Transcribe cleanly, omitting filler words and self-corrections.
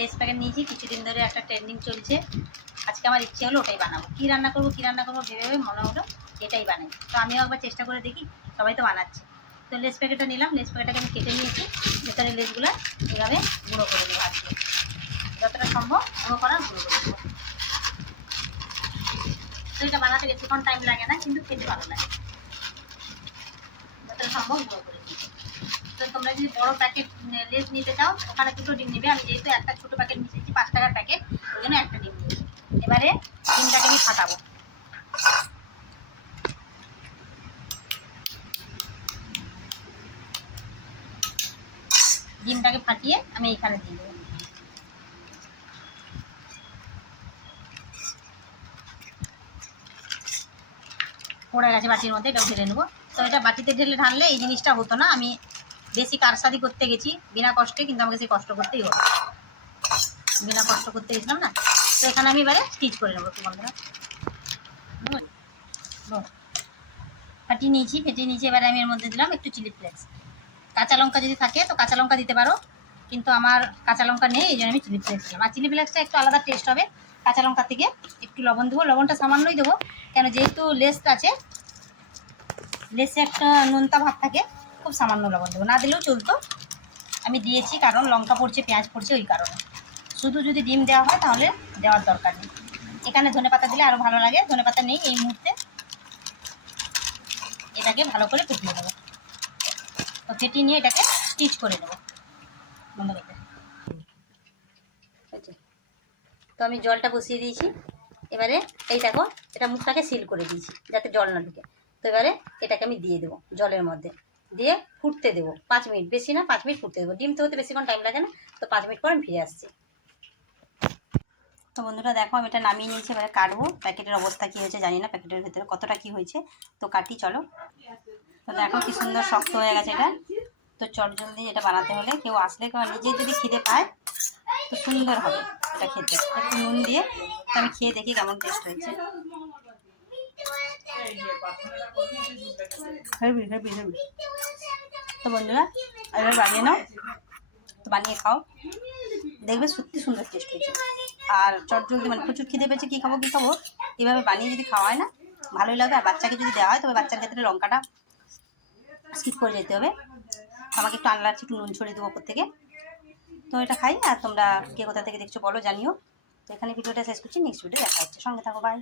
Less packet নিয়েছি, কিছুদিন ধরে একটা ট্রেন্ডিং চলছে। আজকে আমার ইচ্ছে হলো ওটাই বানাবো। কী রান্না করবো ভেবে ভেবে মনে হলো এটাই বানাই। তো আমিও একবার চেষ্টা করে দেখি, সবাই তো বানাচ্ছে। তো লেস প্যাকেটটা নিলাম, লেস প্যাকেটটাকে আমি কেটে নিয়েছি। ভেতরে লেসগুলো এভাবে গুঁড়ো করে নেবো। আজকে যতটা সম্ভব গুঁড়ো করার গুঁড়ো করে দেবো। তো এটা বানাতে বেশিক্ষণ টাইম লাগে না, কিন্তু খেতে ভালো লাগে। যতটা সম্ভব গুঁড়ো করে দিচ্ছি। তো তোমরা যদি বড় প্যাকেট লেস নিতে চাও, ওখানে 2টো ডিম নেবে। আমি যেহেতু একটা ছোটো প্যাকেট নিয়েছি 5 টাকার প্যাকেট, ওই জন্য একটা ডিম নেব। এবারে ডিমটাকে আমি ফাটাবো। ডিমটাকে ফাটিয়ে আমি এইখানে দিয়ে দেবো। পড়ে গেছে বাটির মধ্যে, এটা ঢেলে নেবো। তো এটা বাটিতে ঢাললে এই জিনিসটা হতো না। আমি বেশি কারসাদি করতে গেছি বিনা কষ্টে, কিন্তু আমাকে সেই কষ্ট করতেই হলো। বিনা কষ্ট করতে গেছিলাম না। তো এখানে আমি এবারে স্টিচ করে নেবো। একটু বন্ধুরা ফাটিয়ে নিয়েছি। এবারে আমি এর মধ্যে দিলাম একটু চিলি ফ্লেক্স। কাঁচা লঙ্কা যদি থাকে তো কাঁচা লঙ্কা দিতে পারো, কিন্তু আমার কাঁচা লঙ্কা নেই, এই জন্য আমি চিলি ফ্লেক্স দিলাম। আর চিলি ফ্লেক্সটা একটু আলাদা টেস্ট হবে কাঁচা লঙ্কা থেকে। একটু লবণ দেবো, লবণটা সামান্যই দেবো, কেন যেহেতু লেস আছে, লেসে একটা নোনতা ভাব থাকে, খুব সামান্য লবণ দেবো। না দিলেও চলতো, আমি দিয়েছি কারণ লঙ্কা পড়ছে, পেঁয়াজ পড়ছে, ওই কারণে। শুধু যদি ডিম দেওয়া হয় তাহলে দেওয়ার দরকার নেই। এখানে ধনেপাতা দিলে আরও ভালো লাগে, ধনেপাতা নেই এই মুহূর্তে। এটাকে ভালো করে ফুটিয়ে দেবো। তো ফেটিয়ে নিয়ে এটাকে স্টিচ করে নেবো বন্ধ করতে। তো আমি জলটা বসিয়ে দিয়েছি। এবারে এই দেখো, এটা মুখটাকে সিল করে দিয়েছি যাতে জল না ঢুকে। তো এবারে এটাকে আমি দিয়ে দেবো জলের মধ্যে, দিয়ে ফুটতে দেবো 5 মিনিট, বেশি না 5 মিনিট ফুটতে দেবো। ডিম তো হতে বেশিক্ষণ টাইম লাগে না। তো 5 মিনিট পর আমি ফিরে আসছি। তো বন্ধুরা দেখো, আমি এটা নামিয়ে নিয়েছি। এবারে কাটবো। প্যাকেটের অবস্থা কী হয়েছে জানি না, প্যাকেটের ভেতরে কতটা কী হয়েছে। তো কাটি, চলো। তো দেখো কি সুন্দর শক্ত হয়ে গেছে এটা। তো চটজলদি এটা বানাতে হলে কেউ আসলে, কেউ নিজেই যদি খিদে পায় তো সুন্দর হবে এটা খেতে। একটু নুন দিয়ে আমি খেয়ে দেখি কেমন টেস্ট হয়েছে। তো বন্ধুরা এবার বানিয়ে নাও, তো বানিয়ে খাও, দেখবে সত্যি সুন্দর টেস্ট হয়েছে। আর চটজলদি মানে প্রচুর খিদে পেয়েছে, কী খাবো এভাবে বানিয়ে যদি খাওয়া হয় না, ভালোই লাগে। আর বাচ্চাকে যদি দেওয়া হয় তবে বাচ্চার ক্ষেত্রে লঙ্কাটা স্কিপ করে যেতে হবে। আমাকে একটু আনলা একটু নুন ছড়িয়ে দেবো ওপর থেকে। তো এটা খাই। আর তোমরা কে কোথা থেকে দেখছো বলো, জানিও। তো এখানে ভিডিওটা শেষ করছি, নেক্সট ভিডিও দেখা হচ্ছে, সঙ্গে থাকো, বাই।